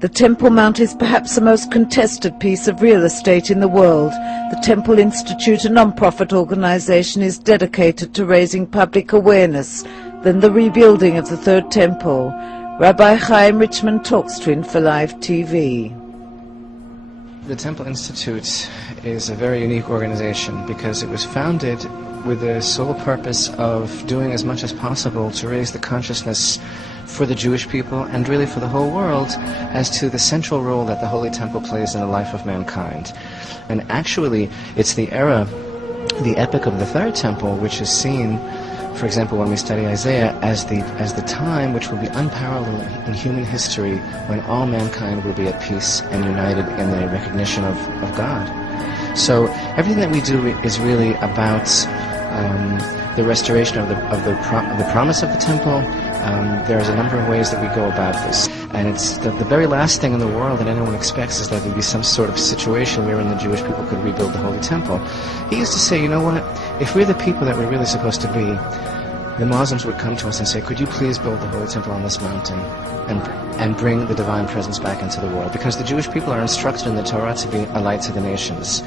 The Temple Mount is perhaps the most contested piece of real estate in the world. The Temple Institute, a non-profit organization, is dedicated to raising public awareness than the rebuilding of the Third Temple. Rabbi Chaim Richmond talks to InfoLive TV. The Temple Institute is a very unique organization because it was founded with the sole purpose of doing as much as possible to raise the consciousness for the Jewish people and really for the whole world as to the central role that the Holy Temple plays in the life of mankind. And actually, it's the era, the epic of the Third Temple, which is seen, for example, when we study Isaiah, as the time which will be unparalleled in human history, when all mankind will be at peace and united in the recognition of God. So everything that we do is really about the restoration of the promise of the temple. There's a number of ways that we go about this, and it's the very last thing in the world that anyone expects is that there'd be some sort of situation wherein the Jewish people could rebuild the Holy Temple. He used to say, you know what, if we're the people that we're really supposed to be, the Muslims would come to us and say, could you please build the Holy Temple on this mountain and bring the divine presence back into the world? Because the Jewish people are instructed in the Torah to be a light to the nations.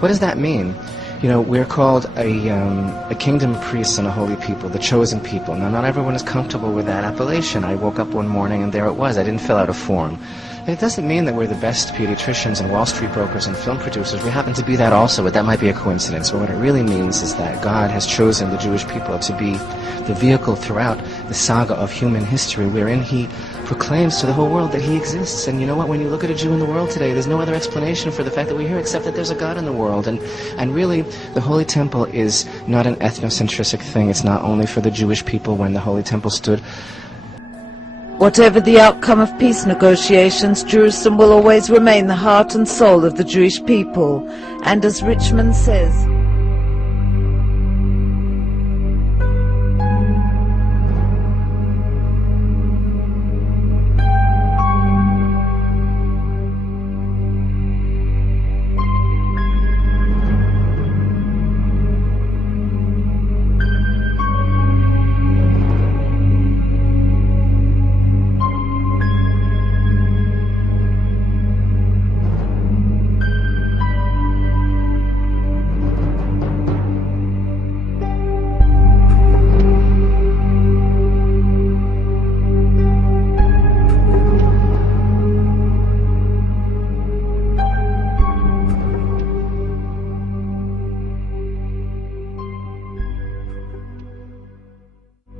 What does that mean? You know, we're called a kingdom of priests and a holy people, the chosen people. Now, not everyone is comfortable with that appellation. I woke up one morning and there it was. I didn't fill out a form. It doesn't mean that we're the best pediatricians and Wall Street brokers and film producers. We happen to be that also, but that might be a coincidence. But what it really means is that God has chosen the Jewish people to be the vehicle throughout the saga of human history, wherein He proclaims to the whole world that He exists. And you know what? When you look at a Jew in the world today, there's no other explanation for the fact that we're here except that there's a God in the world. And really, the Holy Temple is not an ethnocentric thing. It's not only for the Jewish people when the Holy Temple stood. Whatever the outcome of peace negotiations, Jerusalem will always remain the heart and soul of the Jewish people. And as Richmond says,